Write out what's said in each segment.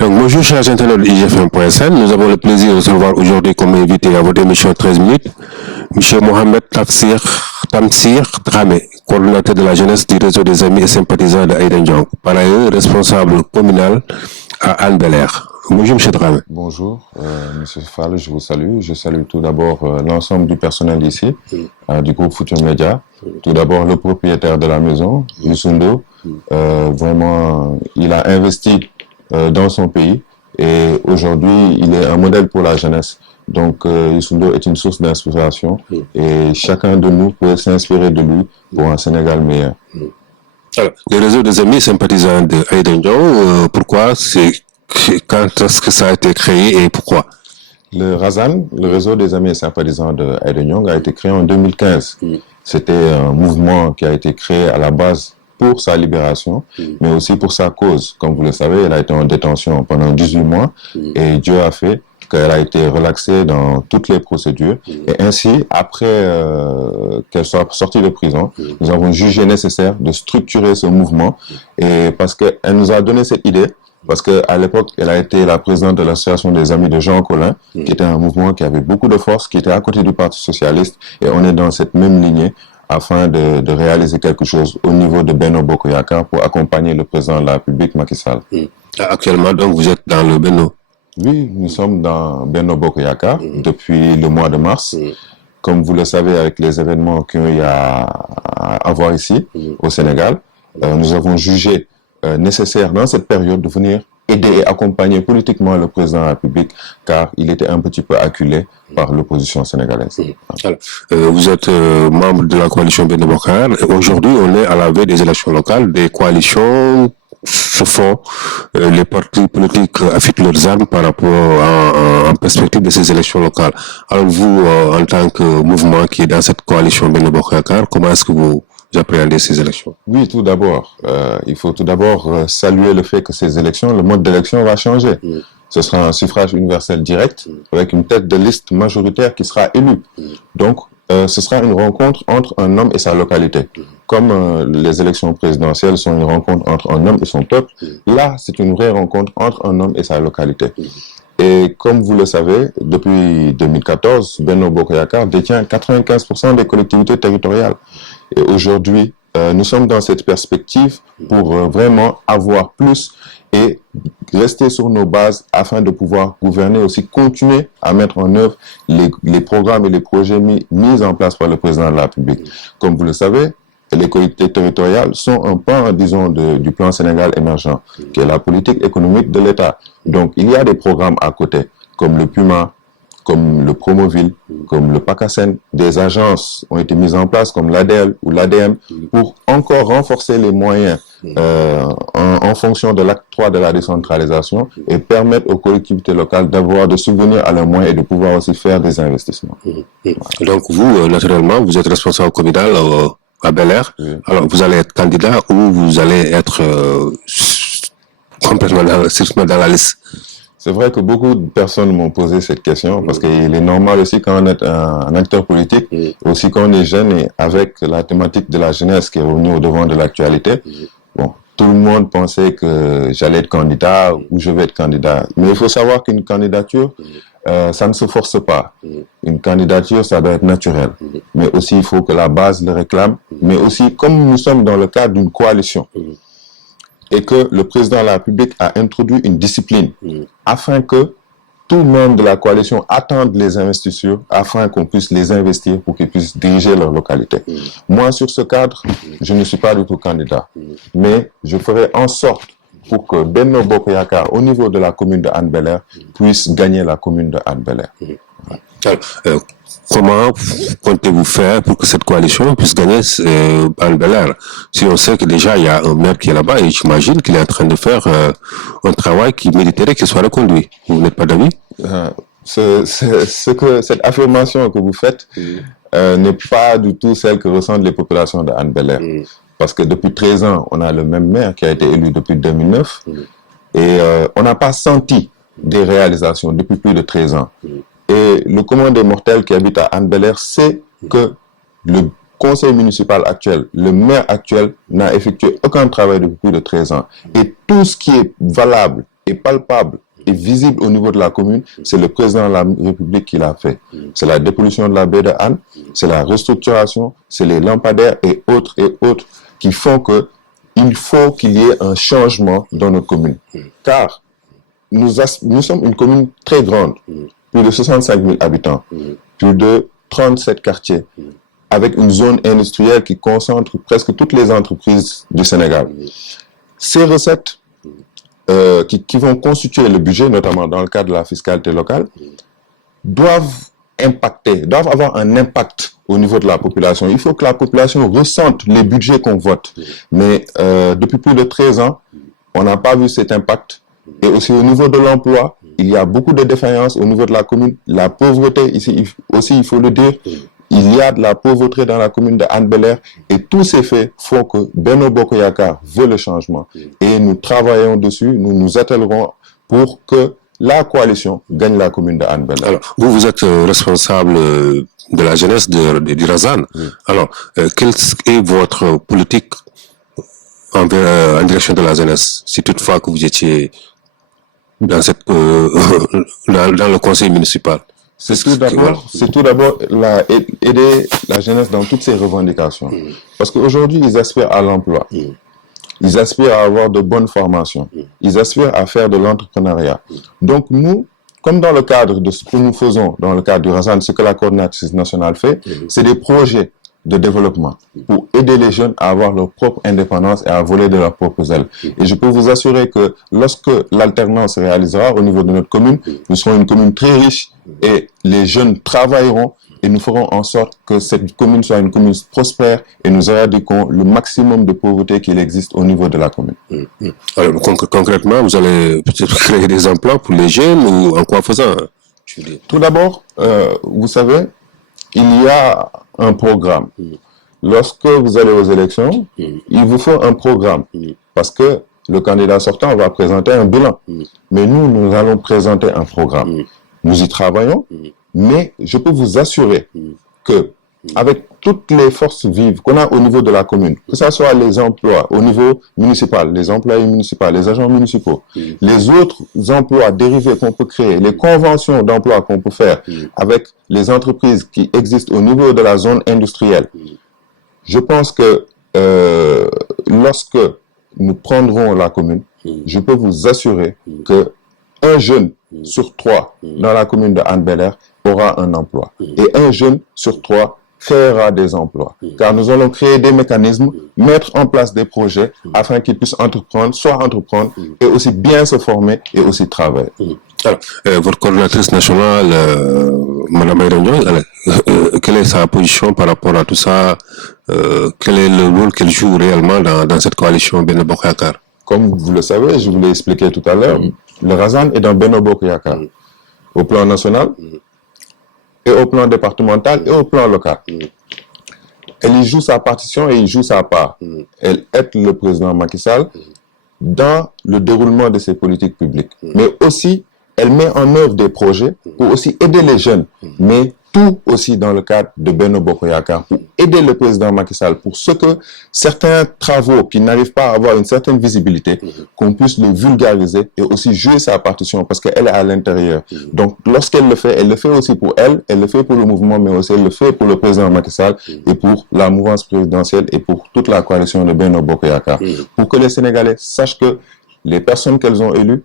Donc, bonjour, chers internautes de IGFM.sn. Nous avons le plaisir de recevoir aujourd'hui comme invité à votre émission 13 minutes, M. Mohamed Tamsir Dramé, coordonnateur de la jeunesse du réseau des amis et sympathisants de Aïda Ndiong, par ailleurs responsable communal à Hann Bel-Air. Bonjour, M. Dramé. Bonjour, M. Fall, je vous salue. Je salue tout d'abord l'ensemble du personnel ici, du groupe Futur Média. Tout d'abord, le propriétaire de la maison, Youssou Ndour. Vraiment, il a investi dans son pays et aujourd'hui, il est un modèle pour la jeunesse. Donc, Youssou Ndour est une source d'inspiration et chacun de nous peut s'inspirer de lui pour un Sénégal meilleur. Alors, le réseau des amis sympathisants de Aïda Ndiong, pourquoi quand est-ce que ça a été créé et pourquoi? Le RAZAN, le réseau des amis et sympathisants de Aïda Ndiong, a été créé en 2015. C'était un mouvement qui a été créé à la base pour sa libération, mais aussi pour sa cause. Comme vous le savez, elle a été en détention pendant 18 mois et Dieu a fait qu'elle a été relaxée dans toutes les procédures. Et ainsi, après qu'elle soit sortie de prison, nous avons jugé nécessaire de structurer ce mouvement et parce qu'elle nous a donné cette idée. Parce qu'à l'époque, elle a été la présidente de l'association des amis de Jean Collin, qui était un mouvement qui avait beaucoup de force, qui était à côté du Parti socialiste. Et on est dans cette même lignée afin de réaliser quelque chose au niveau de Benno Bokk Yakaar pour accompagner le président de la République, Macky Sall. Actuellement, donc, vous êtes dans le Benno? Oui, nous sommes dans Benno Bokk Yakaar depuis le mois de mars. Comme vous le savez, avec les événements qu'il y a à avoir ici, au Sénégal, nous avons jugé nécessaire dans cette période de venir aider et accompagner politiquement le président de la République car il était un petit peu acculé par l'opposition sénégalaise. Alors, vous êtes membre de la coalition Benno Bokk Yakaar et aujourd'hui on est à la veille des élections locales. Des coalitions se font, les partis politiques affûtent leurs armes par rapport en perspective de ces élections locales. Alors vous, en tant que mouvement qui est dans cette coalition Benno Bokk Yakaar, comment est-ce que vous appréhendez ces élections? Oui, tout d'abord, il faut tout d'abord saluer le fait que ces élections, le mode d'élection va changer. Ce sera un suffrage universel direct avec une tête de liste majoritaire qui sera élue. Donc, ce sera une rencontre entre un homme et sa localité. Comme les élections présidentielles sont une rencontre entre un homme et son peuple, là, c'est une vraie rencontre entre un homme et sa localité. Et comme vous le savez, depuis 2014, Benno Bokk Yakaar détient 95% des collectivités territoriales. Et aujourd'hui, nous sommes dans cette perspective pour vraiment avoir plus et rester sur nos bases afin de pouvoir gouverner, aussi continuer à mettre en œuvre les programmes et les projets mis en place par le président de la République. Comme vous le savez, les collectivités territoriales sont un pan, disons, du plan Sénégal émergent, qui est la politique économique de l'État. Donc, il y a des programmes à côté, comme le PUMA, comme le Promoville, comme le PACASEN. Des agences ont été mises en place, comme l'ADL ou l'ADM, pour encore renforcer les moyens en fonction de l'acte 3 de la décentralisation et permettre aux collectivités locales d'avoir de subvenir à leurs moyens et de pouvoir aussi faire des investissements. Donc, vous, naturellement, vous êtes responsable communal à Bel-Air. Alors, vous allez être candidat ou vous allez être complètement dans la liste? C'est vrai que beaucoup de personnes m'ont posé cette question parce qu'il est normal aussi quand on est un acteur politique, aussi quand on est jeune et avec la thématique de la jeunesse qui est revenue au devant de l'actualité. Bon, tout le monde pensait que j'allais être candidat ou je vais être candidat. Mais il faut savoir qu'une candidature, ça ne se force pas. Une candidature, ça doit être naturel. Mais aussi, il faut que la base le réclame. Mais aussi, comme nous sommes dans le cadre d'une coalition, et que le président de la République a introduit une discipline afin que tout le monde de la coalition attende les investitures afin qu'on puisse les investir pour qu'ils puissent diriger leur localité. Moi, sur ce cadre, je ne suis pas du tout candidat, mais je ferai en sorte pour que Benno Bokk Yakaar, au niveau de la commune de Hann Bel-Air, puisse gagner la commune de Hann Bel-Air. Comment comptez-vous faire pour que cette coalition puisse gagner Hann Bel-Air? Si on sait que déjà il y a un maire qui est là-bas et j'imagine qu'il est en train de faire un travail qui mériterait qu'il soit reconduit. Vous n'êtes pas d'avis? Cette affirmation que vous faites n'est pas du tout celle que ressentent les populations de Hann Bel-Air. Parce que depuis 13 ans, on a le même maire qui a été élu depuis 2009 et on n'a pas senti des réalisations depuis plus de 13 ans. Et le commun des mortels qui habite à Hann Bel-Air sait que le conseil municipal actuel, le maire actuel n'a effectué aucun travail depuis plus de 13 ans. Et tout ce qui est valable est palpable et visible au niveau de la commune, c'est le président de la République qui l'a fait. C'est la dépollution de la baie de Hann, c'est la restructuration, c'est les lampadaires et autres qui font que il faut qu'il y ait un changement dans notre commune. Car nous sommes une commune très grande, plus de 65 000 habitants, plus de 37 quartiers, avec une zone industrielle qui concentre presque toutes les entreprises du Sénégal. Ces recettes qui vont constituer le budget, notamment dans le cadre de la fiscalité locale, doivent avoir un impact au niveau de la population. Il faut que la population ressente les budgets qu'on vote. Mais depuis plus de 13 ans, on n'a pas vu cet impact. Et aussi au niveau de l'emploi, il y a beaucoup de défaillances au niveau de la commune. La pauvreté, ici aussi, il faut le dire, il y a de la pauvreté dans la commune de Hann Bel-Air et tous ces faits font que Benno Bokk Yakaar veut le changement. Et nous travaillons dessus, nous nous attellerons pour que la coalition gagne la commune de Hann Bel-Air. Alors, vous êtes responsable de la jeunesse du Razane. Alors, quelle est votre politique en direction de la jeunesse, si toutefois que vous étiez dans le conseil municipal? C'est tout d'abord aider la jeunesse dans toutes ses revendications. Parce qu'aujourd'hui, ils aspirent à l'emploi. Ils aspirent à avoir de bonnes formations. Ils aspirent à faire de l'entrepreneuriat. Donc nous, comme dans le cadre de ce que nous faisons, dans le cadre du Razane, ce que la coordinatrice nationale fait, c'est des projets de développement pour aider les jeunes à avoir leur propre indépendance et à voler de leurs propres ailes. Et je peux vous assurer que lorsque l'alternance se réalisera au niveau de notre commune, nous serons une commune très riche et les jeunes travailleront et nous ferons en sorte que cette commune soit une commune prospère et nous éradiquons le maximum de pauvreté qu'il existe au niveau de la commune. Alors, concrètement, vous allez peut-être créer des emplois pour les jeunes ou en quoi faisant? Tout d'abord, vous savez, il y a un programme. Lorsque vous allez aux élections, il vous faut un programme parce que le candidat sortant va présenter un bilan. Mais nous allons présenter un programme. Nous y travaillons, mais je peux vous assurer que avec toutes les forces vives qu'on a au niveau de la commune, que ce soit les emplois au niveau municipal, les employés municipaux, les agents municipaux, les autres emplois dérivés qu'on peut créer, les conventions d'emploi qu'on peut faire avec les entreprises qui existent au niveau de la zone industrielle, je pense que lorsque nous prendrons la commune, je peux vous assurer que un jeune sur 3 dans la commune de Hann Bel-Air aura un emploi. Et un jeune sur 3 créera des emplois. Car nous allons créer des mécanismes, mettre en place des projets afin qu'ils puissent entreprendre et aussi bien se former et aussi travailler. Alors, votre coordinatrice nationale, Mme Aïda Ndiaye, quelle est sa position par rapport à tout ça? Quel est le rôle qu'elle joue réellement dans cette coalition Benno Bokk Yakaar? Comme vous le savez, je vous l'ai expliqué tout à l'heure, le Razane est dans Benno Bokk Yakaar, au plan national, et au plan départemental et au plan local. Elle y joue sa partition et il joue sa part. Elle aide le président Macky Sall dans le déroulement de ses politiques publiques. Mais aussi, elle met en œuvre des projets pour aussi aider les jeunes, mais tout aussi dans le cadre de Benno Bokk Yakaar, pour aider le président Macky Sall pour ce que certains travaux qui n'arrivent pas à avoir une certaine visibilité, qu'on puisse le vulgariser et aussi jouer sa partition parce qu'elle est à l'intérieur. Donc lorsqu'elle le fait aussi pour elle le fait pour le mouvement, mais aussi elle le fait pour le président Macky Sall et pour la mouvance présidentielle et pour toute la coalition de Benno Bokk Yakaar. Pour que les Sénégalais sachent que les personnes qu'elles ont élues,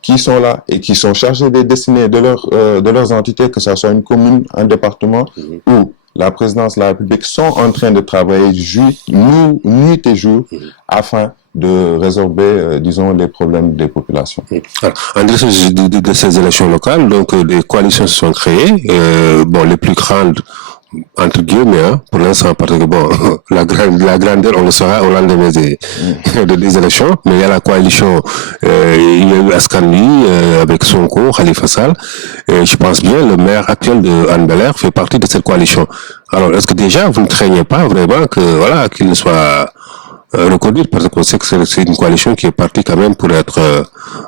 qui sont là et qui sont chargés des destinées de leurs entités, que ce soit une commune, un département ou la présidence de la République, sont en train de travailler nuit et jour afin de résorber, disons, les problèmes des populations. Alors, en direction de ces élections locales, donc des coalitions se sont créées, les plus grandes, entre guillemets, pour l'instant, parce que la grandeur, on le saura au lendemain des élections, mais il y a la coalition, il y a eu Askan Wi, avec Sonko, Khalifa Sall, et je pense bien, le maire actuel de Hann Bel-Air fait partie de cette coalition. Alors, est-ce que déjà, vous ne craignez pas vraiment que, qu'il ne soit reconduit, parce qu'on sait que c'est une coalition qui est partie quand même pour être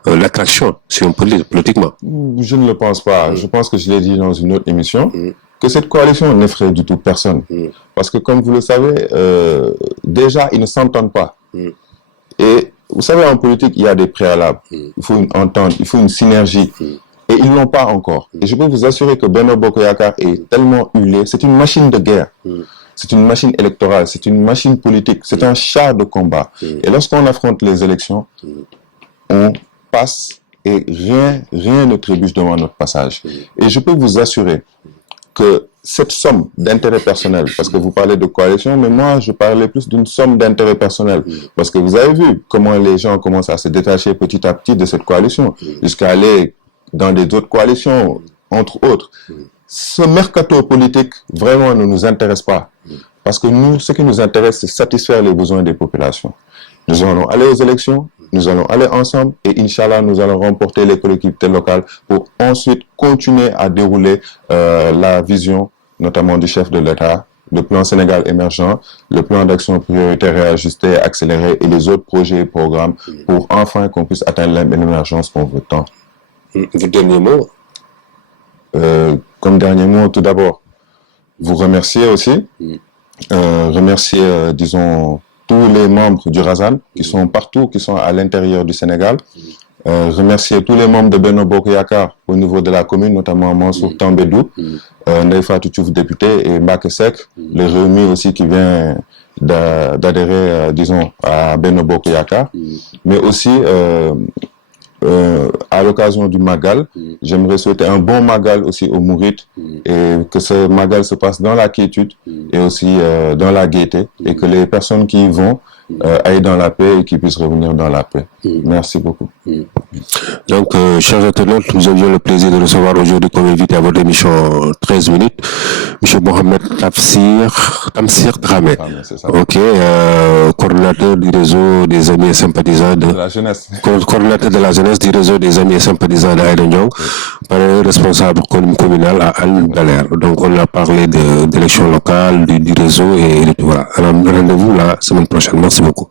l'attraction, si on peut le dire, politiquement? Je ne le pense pas. Je pense que je l'ai dit dans une autre émission, que cette coalition n'effraie du tout personne. Parce que comme vous le savez, déjà, ils ne s'entendent pas. Et vous savez, en politique, il y a des préalables. Il faut une entente, il faut une synergie. Et ils ne l'ont pas encore. Et je peux vous assurer que Benno Bokk Yakaar est tellement huilé. C'est une machine de guerre. C'est une machine électorale. C'est une machine politique. C'est un char de combat. Et lorsqu'on affronte les élections, on passe et rien ne trébuche devant notre passage. Et je peux vous assurer que cette somme d'intérêt personnel, parce que vous parlez de coalition, mais moi je parlais plus d'une somme d'intérêt personnel, parce que vous avez vu comment les gens commencent à se détacher petit à petit de cette coalition, jusqu'à aller dans des autres coalitions, entre autres. Ce mercato politique, vraiment, ne nous intéresse pas. Parce que nous, ce qui nous intéresse, c'est satisfaire les besoins des populations. Nous allons aller aux élections, nous allons aller ensemble et Inch'Allah, nous allons remporter les collectivités locales pour ensuite continuer à dérouler la vision, notamment du chef de l'État, le plan Sénégal émergent, le plan d'action prioritaire et ajusté, accéléré et les autres projets et programmes pour enfin qu'on puisse atteindre l'émergence qu'on veut tant. Votre dernier mot? Comme dernier mot, tout d'abord, vous remercier aussi. Remercier, disons, tous les membres du Razan qui sont partout, qui sont à l'intérieur du Sénégal. Remercier tous les membres de Benno Bokk Yakaar au niveau de la commune, notamment Mansour Tambédou, Ndeye Fatou Diouf député et Mbacké Seck, le Rewmi aussi qui vient d'adhérer, disons, à Benno Bokk Yakaar. Mais aussi, à l'occasion du Magal, j'aimerais souhaiter un bon Magal aussi aux Mourides et que ce Magal se passe dans la quiétude et aussi dans la gaieté et que les personnes qui y vont aillent dans la paix et qui puissent revenir dans la paix. Merci beaucoup. Donc, chers internautes, nous avions le plaisir de recevoir aujourd'hui comme invité à votre émission 13 minutes, M. Mohamed Tamsir Dramé. Ok, coordonnateur du réseau des amis et sympathisants de la jeunesse. Coordonnateur de la jeunesse du réseau des amis et sympathisants d'Aïda Ndiong, par responsable communal à Al-Daler. Donc, on a parlé d'élections locales, du réseau et voilà. Alors, rendez-vous la semaine prochaine. Merci beaucoup.